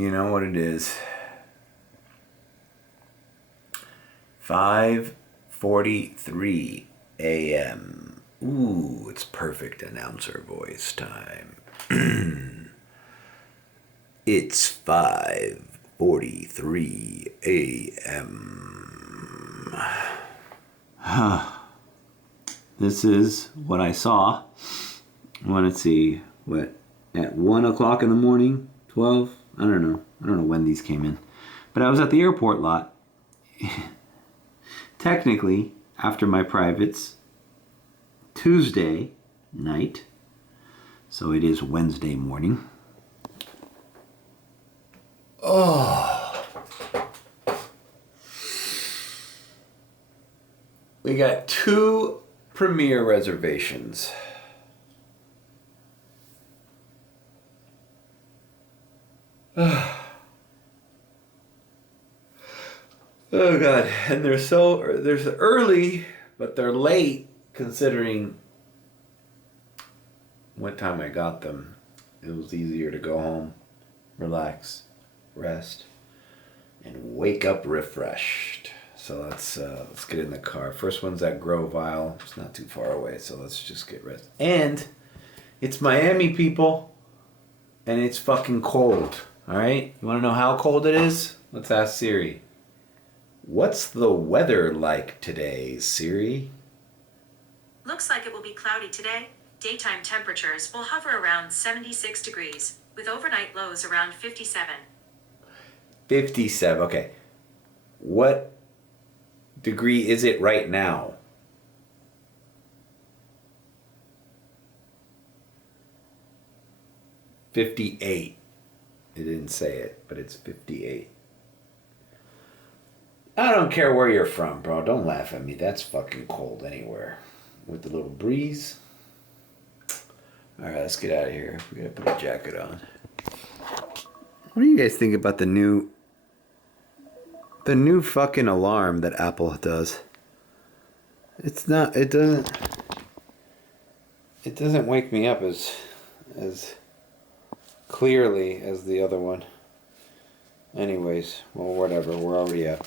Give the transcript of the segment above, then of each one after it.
You know what it is. 5:43 a.m. Ooh, it's perfect announcer voice time. It's 5:43 a.m. This is what I saw. I want to see what at 1 o'clock in the morning, 12. I don't know when these came in, but I was at the airport lot. Technically, after my privates, Tuesday night, so it is Wednesday morning. Oh, we got 2 premiere reservations. Oh God, and they're early, but they're late considering what time I got them. It was easier to go home, relax, rest, and wake up refreshed. So let's get in the car. First one's at Grovile. It's not too far away, so let's just get rest. And it's Miami, people, and it's fucking cold. All right, you want to know how cold it is? Let's ask Siri. What's the weather like today, Siri? Looks like it will be cloudy today. Daytime temperatures will hover around 76 degrees, with overnight lows around 57. 57, okay. What degree is it right now? $58. It didn't say it, but it's 58. I don't care where you're from, bro. Don't laugh at me. That's fucking cold anywhere. With the little breeze. Alright, let's get out of here. We gotta put a jacket on. What do you guys think about the new fucking alarm that Apple does? It doesn't wake me up as clearly as the other one. Anyways, well, whatever. We're already up.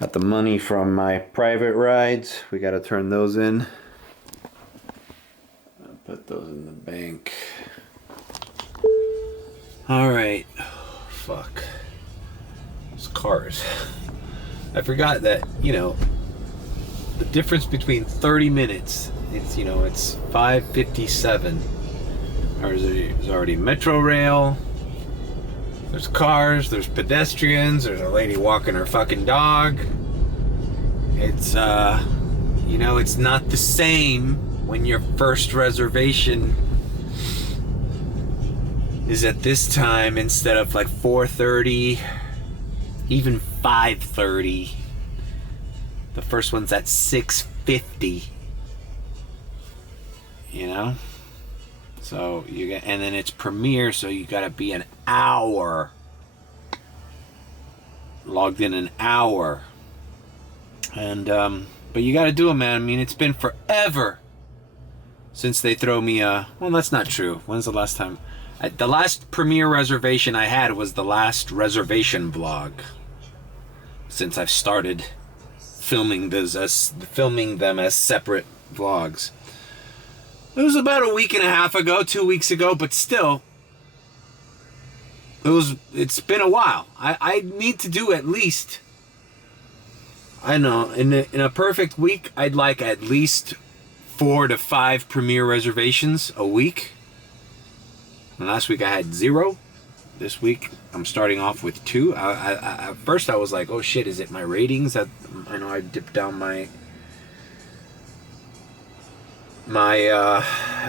Got the money from my private rides. We got to turn those in. I'll put those in the bank. All right. Oh, fuck. Those cars. I forgot that, the difference between 30 minutes, it's 5:57. There's already Metro Rail. There's cars, there's pedestrians, there's a lady walking her fucking dog. It's, it's not the same when your first reservation is at this time instead of like 4:30, even 5:30. The first one's at 6:50. So and then it's premiere, so you gotta be an hour logged in, an hour, and but you gotta do it, man. I mean, it's been forever since they throw me well, that's not true. When's the last time? The last premiere reservation I had was the last Reservation Vlog, since I've started filming them as separate vlogs. It was about a week and a half ago, 2 weeks ago, but still, it's been a while. I need to do at least, I don't know, in a perfect week, I'd like at least 4 to 5 premiere reservations a week. And last week I had 0. This week I'm starting off with 2. At first I was like, oh shit, is it my ratings? I know I dipped down my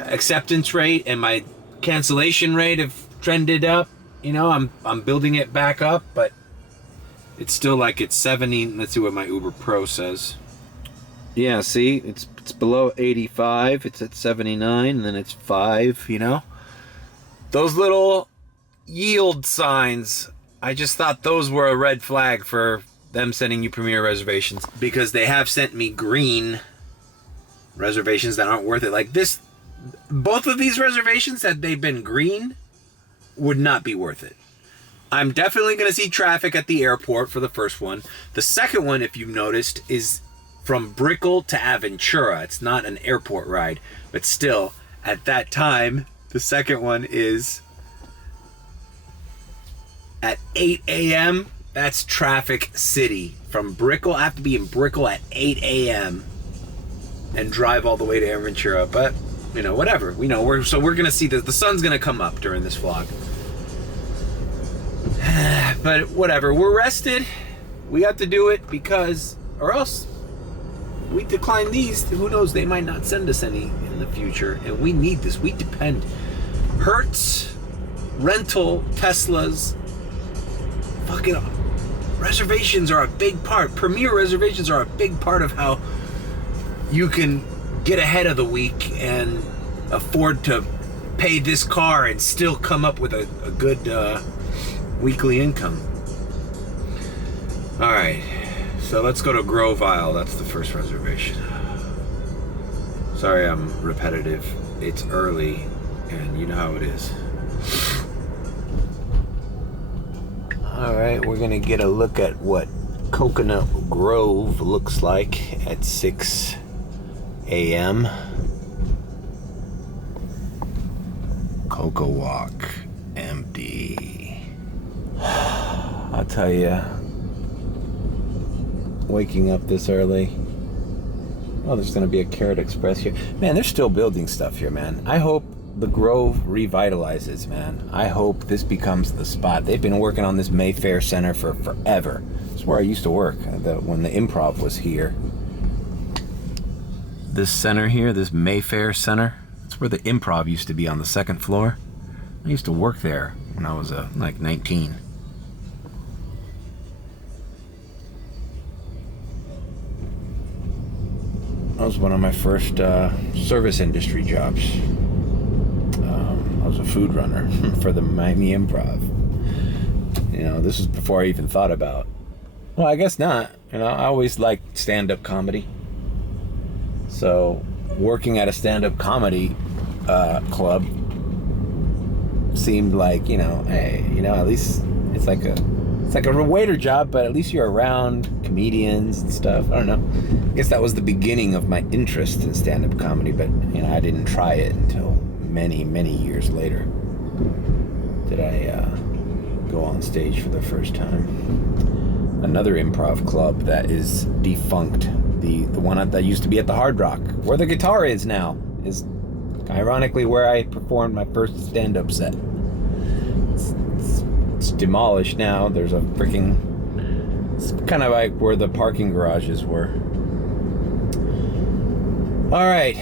acceptance rate, and my cancellation rate have trended up. I'm building it back up, but it's still like it's 70. Let's see what my Uber Pro says. Yeah, see, it's below 85. It's at 79, and then it's 5. Those little yield signs, I just thought those were a red flag for them sending you premiere reservations, because they have sent me green reservations that aren't worth it. Like this, both of these reservations, had they been green, would not be worth it. I'm definitely going to see traffic at the airport for the first one. The second one, if you've noticed, is from Brickell to Aventura. It's not an airport ride, but still, at that time, the second one is at 8 a.m. That's traffic city. From Brickell, I have to be in Brickell at 8 a.m. and drive all the way to Aventura. But, you know, whatever. We know we're going to see that the sun's going to come up during this vlog. But whatever, we're rested. We have to do it because, or else we decline these. Who knows? They might not send us any in the future, and we need this. We depend. Hertz, rental, Teslas, fucking reservations are a big part. Premier reservations are a big part of how you can get ahead of the week and afford to pay this car and still come up with a good weekly income. All right, so let's go to Grove Isle. That's the first reservation. Sorry I'm repetitive. It's early and you know how it is. All right, we're gonna get a look at what Coconut Grove looks like at 6 a.m. Cocoa Walk, empty. I'll tell you, waking up this early. Oh, there's gonna be a Carrot Express here. Man, they're still building stuff here, man. I hope the Grove revitalizes, man. I hope this becomes the spot. They've been working on this Mayfair Center for forever. It's where I used to work when the Improv was here. This center here, this Mayfair Center, it's where the Improv used to be on the second floor. I used to work there when I was like 19. That was one of my first service industry jobs. I was a food runner for the Miami Improv. You know, this was before I even thought about. Well, I guess not. You know, I always liked stand-up comedy. So, working at a stand-up comedy club seemed like, you know, hey, you know, at least it's like a waiter job, but at least you're around comedians and stuff. I don't know. I guess that was the beginning of my interest in stand-up comedy, but, you know, I didn't try it until many, many years later did I go on stage for the first time. Another improv club that is defunct, the one that used to be at the Hard Rock, where the guitar is now, is ironically where I performed my first stand-up set. It's demolished now. There's a freaking... It's kind of like where the parking garages were. All right.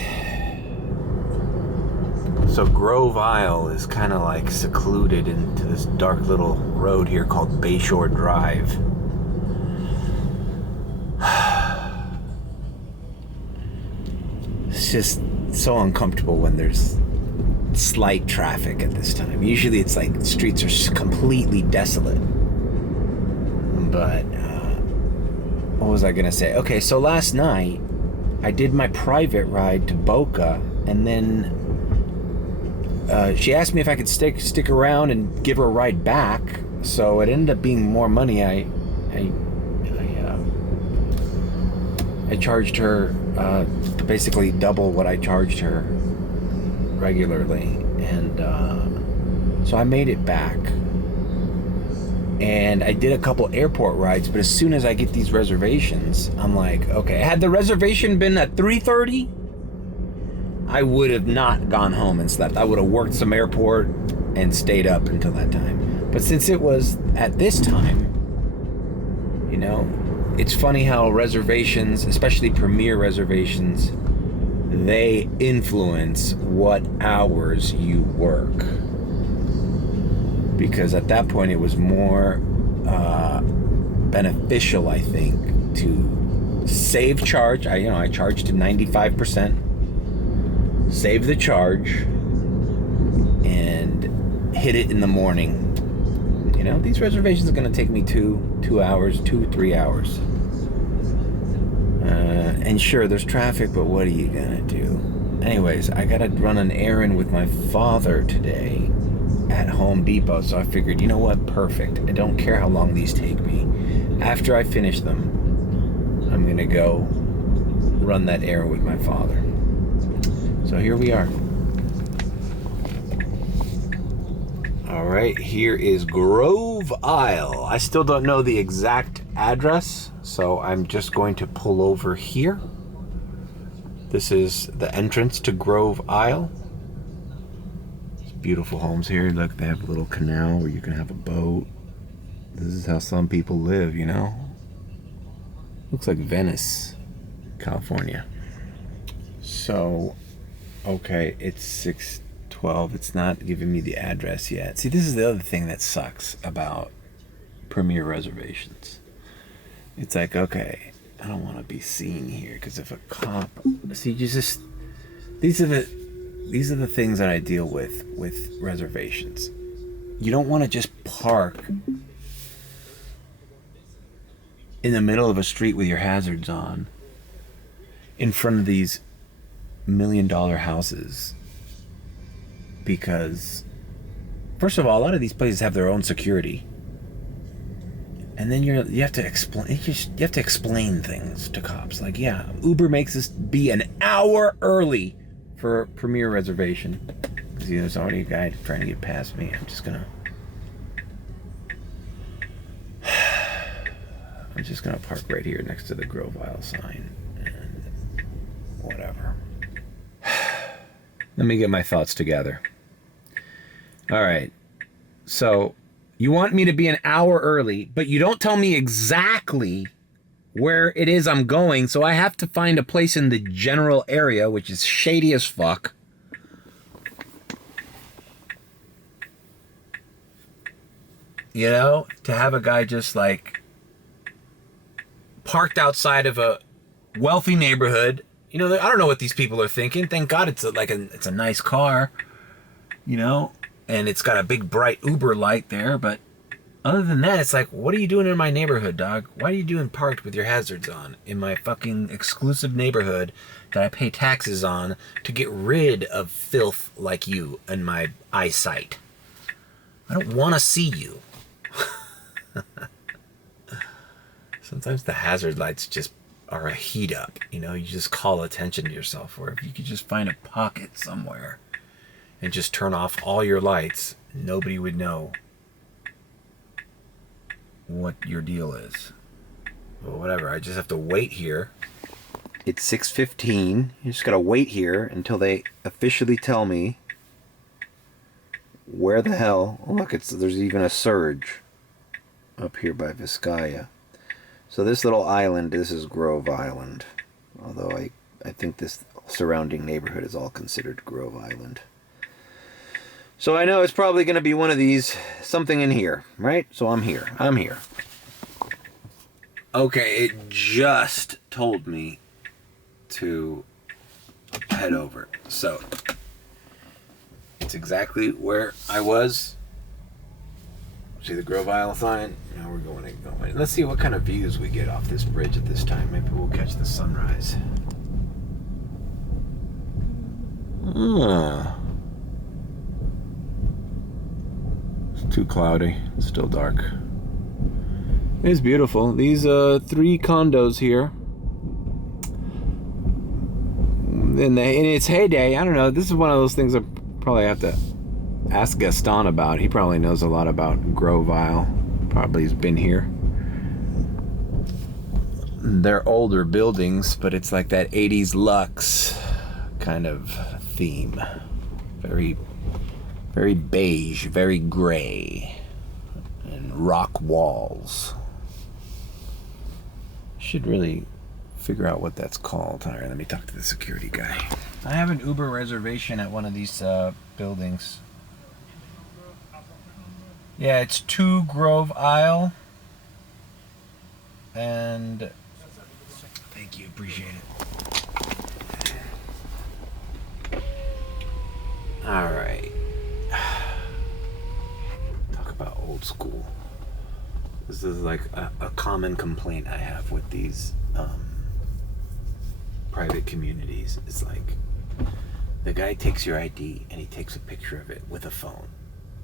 So Grove Isle is kind of like secluded into this dark little road here called Bayshore Drive. It's just so uncomfortable when there's slight traffic at this time. Usually it's like streets are completely desolate. But what was I gonna say? Okay, so last night I did my private ride to Boca, and then she asked me if I could stick around and give her a ride back. So it ended up being more money. I charged her basically double what I charged her regularly, and so I made it back. And I did a couple airport rides, but as soon as I get these reservations, I'm like, okay, had the reservation been at 3:30, I would have not gone home and slept. I would have worked some airport and stayed up until that time. But since it was at this time, you know, it's funny how reservations, especially premier reservations, they influence what hours you work. Because at that point it was more beneficial, I think, to save charge. I charged to 95%, save the charge, and hit it in the morning. You know, these reservations are going to take me 2 hours, 3 hours. And sure, there's traffic, but what are you going to do? Anyways, I got to run an errand with my father today at Home Depot, so I figured, you know what, perfect. I don't care how long these take me. After I finish them, I'm gonna go run that errand with my father. So here we are. All right, here is Grove Isle. I still don't know the exact address, so I'm just going to pull over here. This is the entrance to Grove Isle. There's beautiful homes here. Look, they have a little canal where you can have a boat. This is how some people live, you know? Looks like Venice, California. So, okay, it's 6:12. It's not giving me the address yet. See, this is the other thing that sucks about Premier Reservations. It's like, okay, I don't want to be seen here because if a cop, see, you just, these are the things that I deal with reservations. You don't want to just park in the middle of a street with your hazards on in front of these $1 million houses, because first of all, a lot of these places have their own security. And then you have to explain things to cops. Like, yeah, Uber makes us be an hour early for a Premier reservation. Because there's already a guy trying to get past me. I'm just gonna park right here next to the Grove Isle sign. And whatever. Let me get my thoughts together. All right. So, you want me to be an hour early, but you don't tell me exactly where it is I'm going, so I have to find a place in the general area, which is shady as fuck. You know, to have a guy just like parked outside of a wealthy neighborhood. You know, I don't know what these people are thinking. Thank God it's a nice car, you know? And it's got a big bright Uber light there, but other than that, it's like, what are you doing in my neighborhood, dog? Why are you doing parked with your hazards on in my fucking exclusive neighborhood that I pay taxes on to get rid of filth like you in my eyesight? I don't want to see you. Sometimes the hazard lights just are a heat up, you know? You just call attention to yourself, or if you could just find a pocket somewhere and just turn off all your lights, nobody would know what your deal is. Well, whatever, I just have to wait here. It's 6:15. You just gotta wait here until they officially tell me where the hell. Oh, look, there's even a surge up here by Vizcaya. So this little island, this is Grove Island. Although I think this surrounding neighborhood is all considered Grove Island. So I know it's probably going to be one of these, something in here, right? So I'm here. Okay, it just told me to head over. So it's exactly where I was. See the Grove Isle sign? Now we're going. Let's see what kind of views we get off this bridge at this time. Maybe we'll catch the sunrise. It's too cloudy. It's still dark. It's beautiful. These 3 condos here. In its heyday, I don't know. This is one of those things I probably have to ask Gaston about. He probably knows a lot about Grove Isle. Probably has been here. They're older buildings, but it's like that 80s luxe kind of theme. Very, very beige, very gray, and rock walls. Should really figure out what that's called. All right, let me talk to the security guy. I have an Uber reservation at one of these buildings. Yeah, it's 2 Grove Isle. And thank you, appreciate it. All right. Talk about old school. This is like a common complaint I have with these private communities. It's like the guy takes your ID and he takes a picture of it with a phone.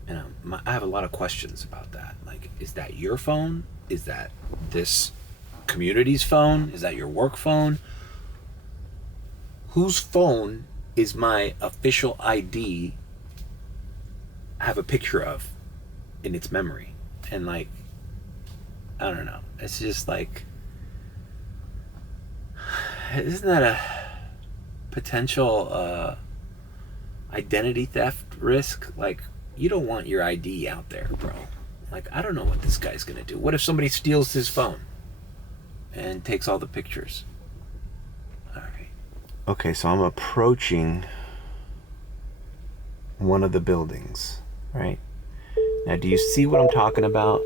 And I have a lot of questions about that. Like, is that your phone? Is that this community's phone? Is that your work phone? Whose phone is my official ID have a picture of in its memory? And like, I don't know. It's just like, isn't that a potential identity theft risk? Like, you don't want your ID out there, bro. Like, I don't know what this guy's gonna do. What if somebody steals his phone and takes all the pictures? All right. Okay, so I'm approaching one of the buildings, right? Now, do you see what I'm talking about?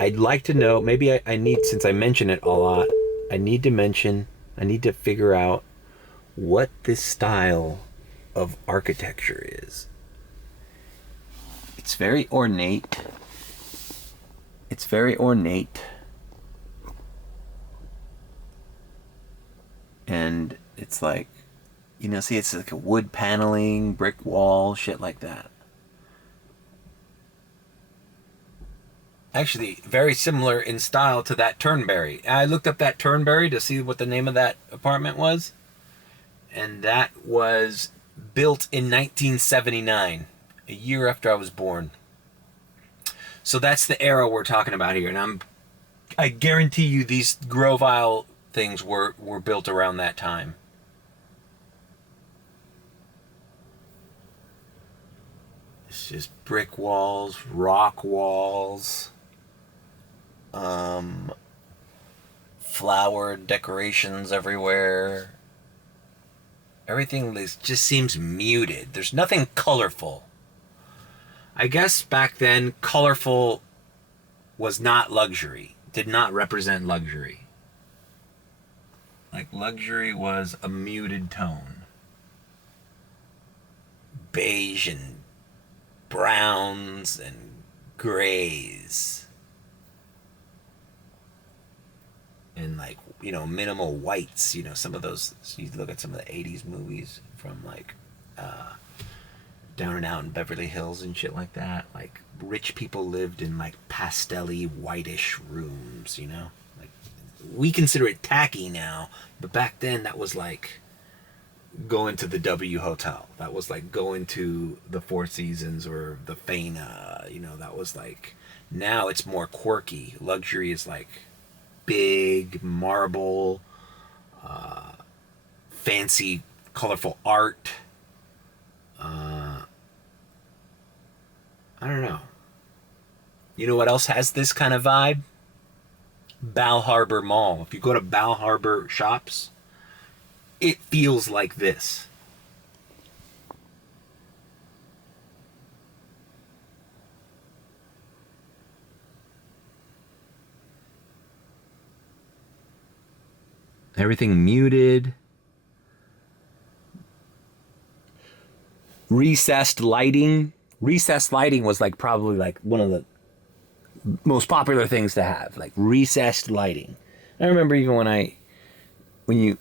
I'd like to know, maybe I need, since I mention it a lot, I need to figure out what this style of architecture is. It's very ornate. It's very ornate. And it's like, you know, see, it's like a wood paneling, brick wall, shit like that. Actually, very similar in style to that Turnberry. I looked up that Turnberry to see what the name of that apartment was. And that was built in 1979, a year after I was born. So that's the era we're talking about here. And I guarantee you these Grovile things were built around that time. It's just brick walls, rock walls, flower decorations everywhere. Everything just seems muted. There's nothing colorful. I guess back then, colorful was not luxury. Did not represent luxury. Like, luxury was a muted tone. Beige and browns and grays. And like, you know, minimal whites. You know, some of those, you look at some of the 80s movies from like Down and Out in Beverly Hills and shit like that. Like, rich people lived in like pastel-y, whitish rooms, you know? Like, we consider it tacky now, but back then that was like going to the W Hotel. That was like going to the Four Seasons or the Faina, you know, that was like, now it's more quirky. Luxury is like big marble, fancy, colorful art. I don't know. You know what else has this kind of vibe? Bal Harbour Mall. If you go to Bal Harbour shops, it feels like this. Everything muted. Recessed lighting. Recessed lighting was like probably like one of the most popular things to have, like recessed lighting. I remember even when you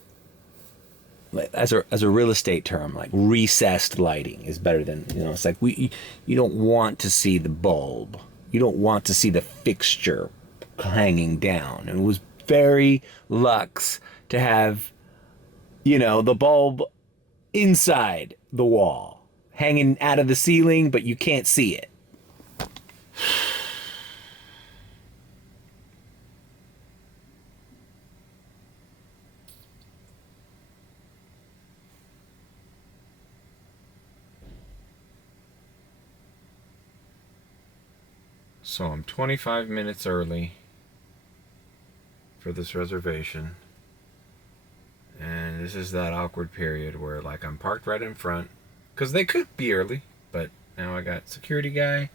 like, as a real estate term, like recessed lighting is better than, you know, it's like you don't want to see the bulb. You don't want to see the fixture hanging down. And it was very luxe to have, you know, the bulb inside the wall, hanging out of the ceiling, but you can't see it. So I'm 25 minutes early for this reservation. And this is that awkward period where like I'm parked right in front, because they could be early, but now I got security guy.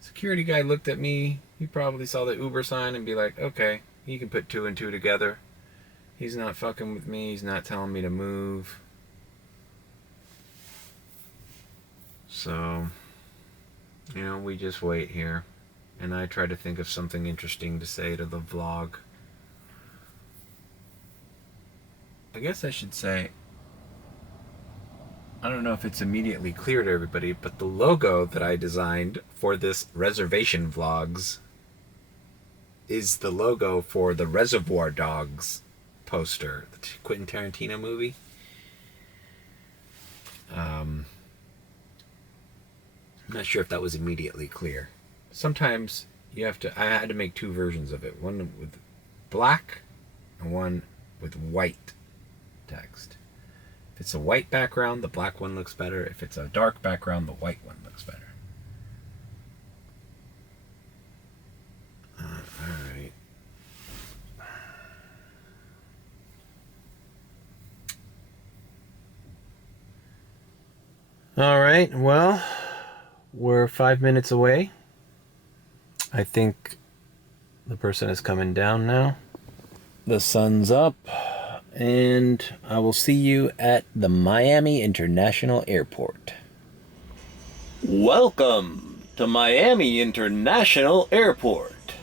Security guy looked at me. He probably saw the Uber sign and be like, okay, he can put two and two together. He's not fucking with me. He's not telling me to move. So, you know, we just wait here. And I try to think of something interesting to say to the vlog. I guess I should say, I don't know if it's immediately clear to everybody, but the logo that I designed for this Reservation Vlogs is the logo for the Reservoir Dogs poster, the Quentin Tarantino movie. I'm not sure if that was immediately clear. Sometimes you have to, I had to make two versions of it, one with black and one with white text. If it's a white background, the black one looks better. If it's a dark background, the white one looks better. Alright. Alright, well, we're 5 minutes away. I think the person is coming down now. The sun's up, and I will see you at the Miami International Airport. Welcome to Miami International Airport.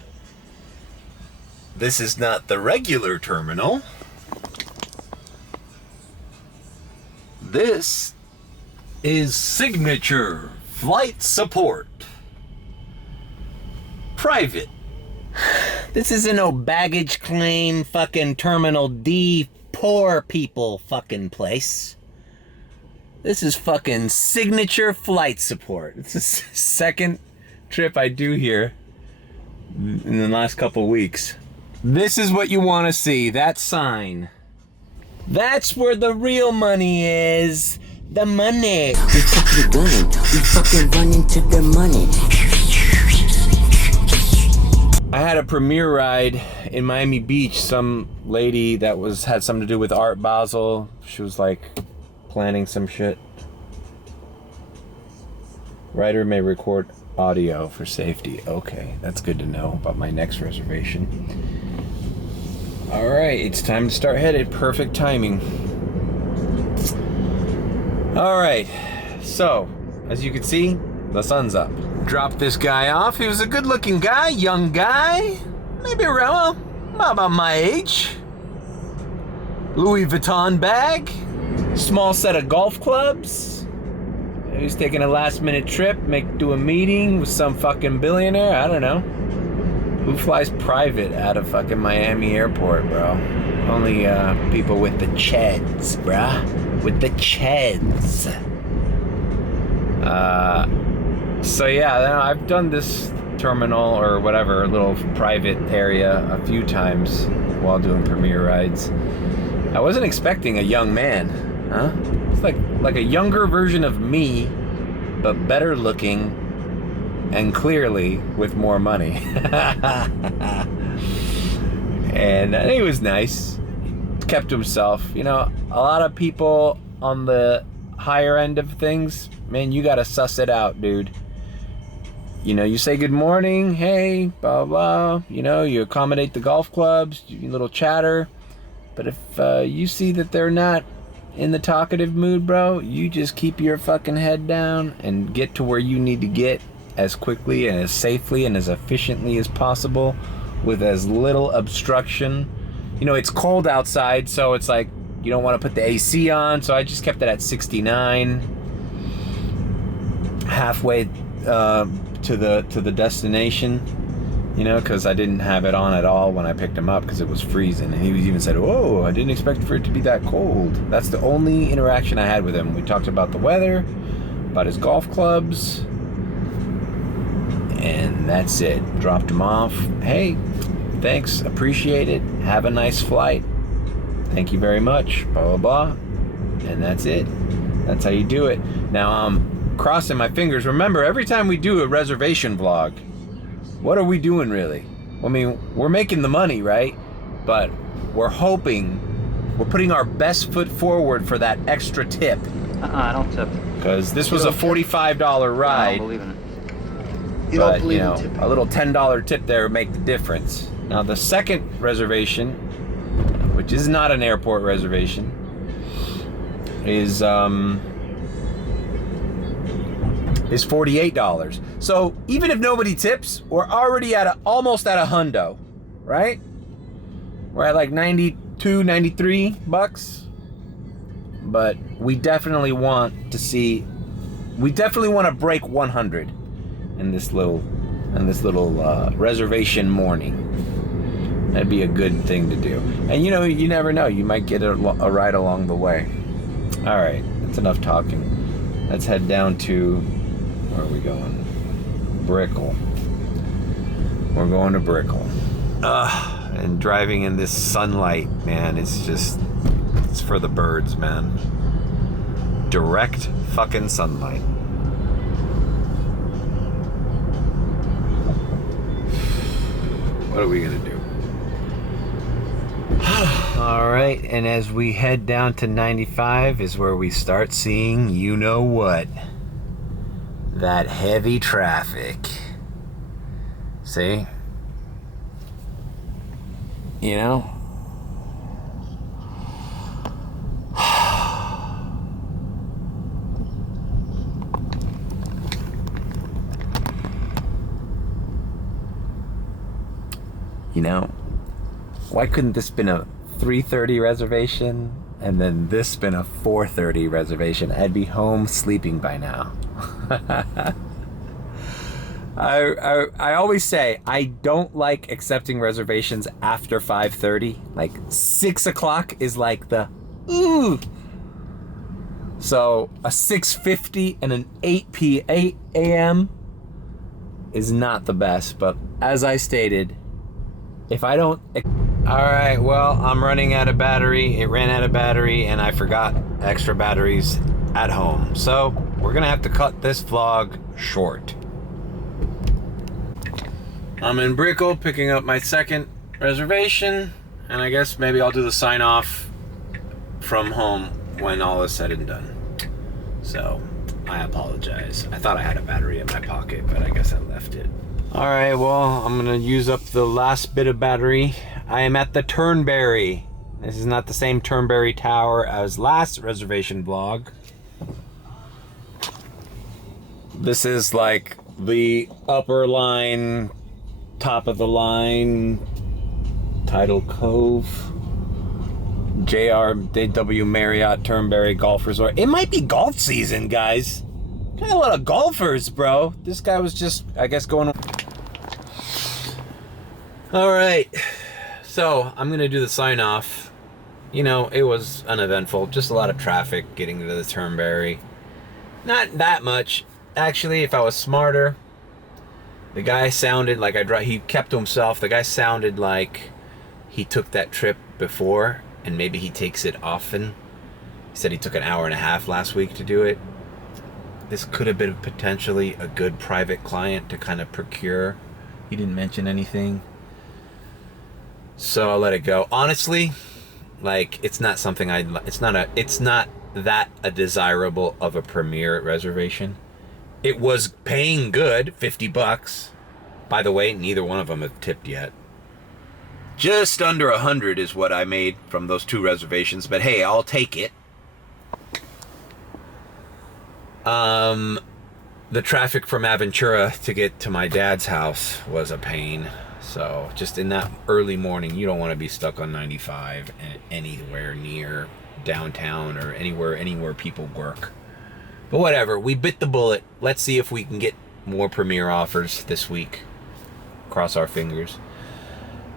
This is not the regular terminal. This is Signature Flight Support. Private. This isn't no baggage claim fucking Terminal D poor people fucking place. This is fucking Signature Flight Support. It's the second trip I do here in the last couple weeks. This is what you want to see, that sign. That's where the real money is. The money. We fucking done it. We fucking run into the money. I had a premiere ride in Miami Beach. Some lady that had something to do with Art Basel. She was like planning some shit. Writer may record audio for safety. Okay, that's good to know about my next reservation. All right, it's time to start headed. Perfect timing. All right, so as you can see, the sun's up. Dropped this guy off. He was a good-looking guy, young guy, maybe around about my age. Louis Vuitton bag, small set of golf clubs. He was taking a last-minute trip, do a meeting with some fucking billionaire. I don't know. Who flies private out of fucking Miami Airport, bro? Only people with the cheds, bruh. With the cheds. So yeah, I've done this terminal or whatever, little private area a few times while doing premiere rides. I wasn't expecting a young man, huh? It's like a younger version of me, but better looking and clearly with more money. And he was nice. He kept to himself. You know, a lot of people on the higher end of things, man, you gotta suss it out, dude. You know, you say good morning, hey, blah, blah, you know, you accommodate the golf clubs, you little chatter. But if you see that they're not in the talkative mood, bro, you just keep your fucking head down and get to where you need to get as quickly and as safely and as efficiently as possible with as little obstruction. You know, it's cold outside, so it's like you don't want to put the AC on, so I just kept it at 69, halfway to the destination, you know, because I didn't have it on at all when I picked him up because it was freezing. And he even said, "Whoa, I didn't expect for it to be that cold." That's the only interaction I had with him. We talked about the weather, about his golf clubs, and that's it. Dropped him off. Hey, thanks, appreciate it. Have a nice flight. Thank you very much. Blah, blah, blah. And that's it. That's how you do it. Now I'm crossing my fingers. Remember, every time we do a reservation vlog, what are we doing really? I mean, we're making the money, right? But we're hoping, we're putting our best foot forward for that extra tip. I don't tip. Because this was a $45 ride. I don't believe in it. But, you know, a little $10 tip there would make the difference. Now, the second reservation, which is not an airport reservation, is $48. So even if nobody tips, we're already almost at $100, right? We're at like 92, 93 bucks. but we definitely want to break 100 in this little reservation morning. That'd be a good thing to do. And you know, you never know, you might get a ride along the way. All right, that's enough talking. Let's head down to, where are we going? Brickell. We're going to Brickell. And driving in this sunlight, man, it's for the birds, man. Direct fucking sunlight. What are we gonna do? All right, and as we head down to 95 is where we start seeing, you know what? That heavy traffic. See? You know? You know, why couldn't this been a 3:30 reservation and then this been a 4:30 reservation? I'd be home sleeping by now. I always say I don't like accepting reservations after 5:30. Like 6 o'clock is like the ooh. So a 6:50 and an 8 a.m. is not the best. But as I stated, if I don't... Alright, well, I'm running out of battery. It ran out of battery and I forgot extra batteries at home. So we're gonna have to cut this vlog short. I'm in Brickell picking up my second reservation, and I guess maybe I'll do the sign off from home when all is said and done. So I apologize. I thought I had a battery in my pocket, but I guess I left it. Alright, well, I'm gonna use up the last bit of battery. I am at the Turnberry. This is not the same Turnberry Tower as last reservation vlog. This is like the upper line, top of the line, Tidal Cove, JW Marriott Turnberry Golf Resort. It might be golf season, guys. Got a lot of golfers, bro. This guy was just, I guess, going... All right, so I'm gonna do the sign off. You know, it was uneventful, just a lot of traffic getting to the Turnberry. Not that much. Actually, if I was smarter, the guy sounded like he kept to himself. The guy sounded like he took that trip before, and maybe he takes it often. He said he took an hour and a half last week to do it. This could have been potentially a good private client to kind of procure. He didn't mention anything. So I'll let it go. Honestly, like, it's not something it's not that a desirable of a premier reservation. It was paying good, $50. By the way, neither one of them have tipped yet. Just under 100 is what I made from those two reservations, but hey, I'll take it. The traffic from Aventura to get to my dad's house was a pain. So just in that early morning, you don't want to be stuck on 95 and anywhere near downtown or anywhere people work. But whatever, we bit the bullet. Let's see if we can get more premier offers this week. Cross our fingers.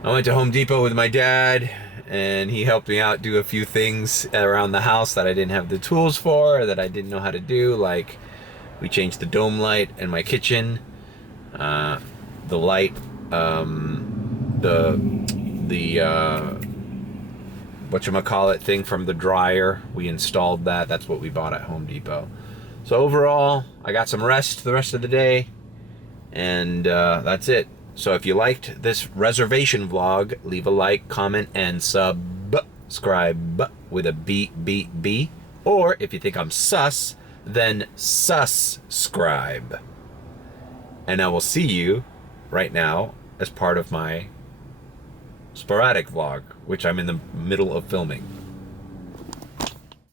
I went to Home Depot with my dad, and he helped me out do a few things around the house that I didn't have the tools for, or that I didn't know how to do. Like, we changed the dome light in my kitchen, the light, the whatchamacallit thing from the dryer. We installed that. That's what we bought at Home Depot. So overall, I got some rest the rest of the day, and that's it. So if you liked this reservation vlog, leave a like, comment, and subscribe with a B. Or if you think I'm sus, then subscribe. And I will see you right now as part of my sporadic vlog, which I'm in the middle of filming.